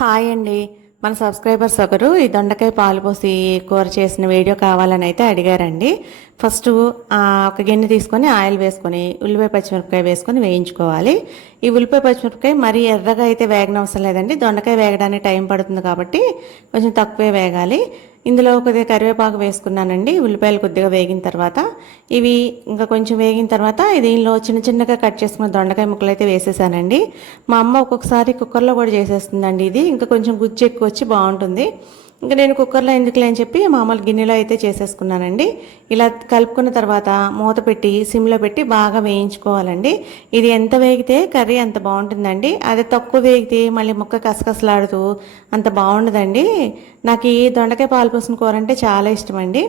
Hi అండి. మన subscribers ఒకరు ఈ దొండకాయ పాలు పోసి కూర చేసిన వీడియో కావాలని అయితే అడిగారండి. ఫస్ట్ ఒక గిన్నె తీసుకొని ఆయిల్ వేసుకొని ఉల్లిపాయ పచ్చిమిరపకాయ వేసుకొని వేయించుకోవాలి. ఈ ఉల్లిపాయ పచ్చిమిరపకాయ మరీ ఎర్రగా అయితే వేగనవసరం లేదండి. దొండకాయ వేగడానికి టైం పడుతుంది కాబట్టి కొంచెం తక్కువే వేగాలి. ఇందులో కొద్దిగా కరివేపాకు వేసుకున్నానండి. ఉల్లిపాయలు కొద్దిగా వేగిన తర్వాత ఇవి ఇంకా కొంచెం వేగిన తర్వాత దీనిలో చిన్న చిన్నగా కట్ చేసుకున్న దొండకాయ ముక్కలు అయితే వేసేసానండి. మా అమ్మ ఒక్కొక్కసారి కుక్కర్లో కూడా చేసేస్తుందండి. ఇది ఇంకా కొంచెం గుజ్జు ఎక్కువ వచ్చి బాగుంటుంది. ఇంకా నేను కుక్కర్లో ఎందుకులే అని చెప్పి మామూలు గిన్నెలో అయితే చేసేసుకున్నానండి. ఇలా కలుపుకున్న తర్వాత మూత పెట్టి సిమ్లో పెట్టి బాగా వేయించుకోవాలండి. ఇది ఎంత వేగితే కర్రీ అంత బాగుంటుందండి. అదే తక్కువ వేగితే మళ్ళీ ముక్క కసకసలాడుతూ అంత బాగుండదండి. నాకు ఈ దొండకాయ పాలు పోసిన కూర అంటే చాలా ఇష్టం అండి.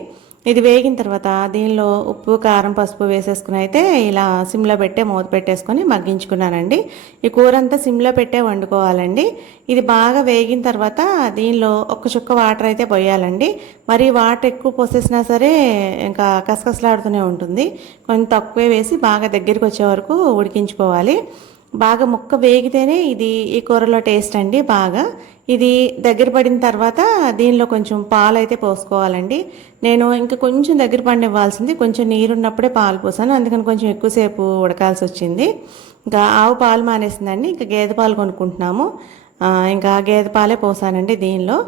ఇది వేగిన తర్వాత దీనిలో ఉప్పు కారం పసుపు వేసేసుకుని అయితే ఇలా సిమ్లో పెట్టే మూత పెట్టేసుకొని మగ్గించుకున్నానండి. ఈ కూర అంతా సిమ్లో పెట్టే వండుకోవాలండి. ఇది బాగా వేగిన తర్వాత దీనిలో ఒక చుక్క వాటర్ అయితే పోయాలండి. మరి వాటర్ ఎక్కువ పోసేసినా సరే ఇంకా కసకసలాడుతూనే ఉంటుంది. కొంచెం తక్కువే వేసి బాగా దగ్గరికి వచ్చే వరకు ఉడికించుకోవాలి. బాగా ముక్క వేగితేనే ఇది ఈ కూరలో టేస్ట్ అండి. బాగా ఇది దగ్గర పడిన తర్వాత దీనిలో కొంచెం పాలు అయితే పోసుకోవాలండి. నేను ఇంకా కొంచెం దగ్గర పడినివ్వాల్సింది, కొంచెం నీరున్నప్పుడే పాలు పోసాను, అందుకని కొంచెం ఎక్కువసేపు ఉడకాల్సి వచ్చింది. ఇంకా ఆవు పాలు మానేసిందండి. ఇంకా గేదె పాలు కొనుక్కుంటున్నాము. ఇంకా గేదె పాలే పోసానండి దీనిలో.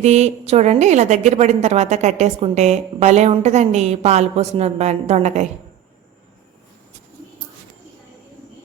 ఇది చూడండి ఇలా దగ్గర పడిన తర్వాత కట్టేసుకుంటే భలే ఉంటుందండి పాలు పోసిన దొండకాయ.